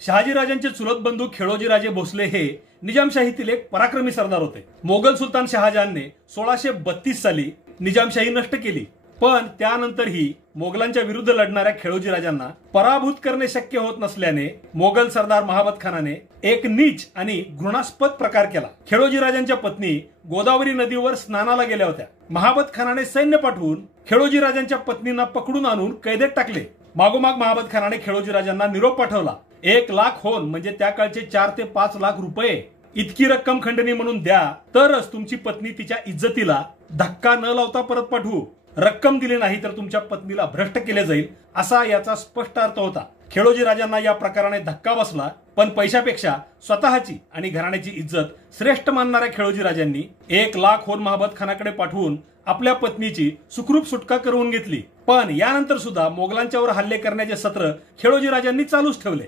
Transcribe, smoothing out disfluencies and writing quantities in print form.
शहाजीराजांचे चुलत बंधू खेळोजीराजे भोसले हे निजामशाहीतील एक पराक्रमी सरदार होते। मोगल सुलतान शहाजहानने 1632 साली निजामशाही नष्ट केली, पण त्यानंतरही मोगलांच्या विरुद्ध लढणाऱ्या खेळोजीराजांना पराभूत करणे शक्य होत नसल्याने मोगल सरदार महाबत खानाने एक नीच आणि घृणास्पद प्रकार केला। खेळोजीराजांच्या पत्नी गोदावरी नदीवर स्नानाला गेल्या होत्या। महाबत खानाने सैन्य पाठवून खेळोजीराजांच्या पत्नींना पकडून आणून कैदेत टाकले। मागोमाग महाबत खानाने खेळोजीराजांना निरोप पाठवला। 1 लाख होन म्हणजे त्या काळचे 4 ते 5 लाख रुपये इतकी रक्कम खंडणी म्हणून द्या, तरच तुमची पत्नी तिच्या इज्जतीला धक्का न लावता परत पाठवू। रक्कम दिली नाही तर तुमच्या पत्नीला भ्रष्ट केले जाईल, असा याचा स्पष्ट अर्थ होता। खेळोजीराजांना या प्रकाराने धक्का बसला, पण पैशापेक्षा स्वतःची आणि घराण्याची इज्जत श्रेष्ठ मानणाऱ्या खेळोजीराजांनी 1 लाख होन महाबत खानाकडे पाठवून आपल्या पत्नीची सुखरूप सुटका करून घेतली। पण यानंतर सुद्धा मोगलांच्यावर हल्ले करण्याचे सत्र खेळोजीराजांनी चालूच ठेवले।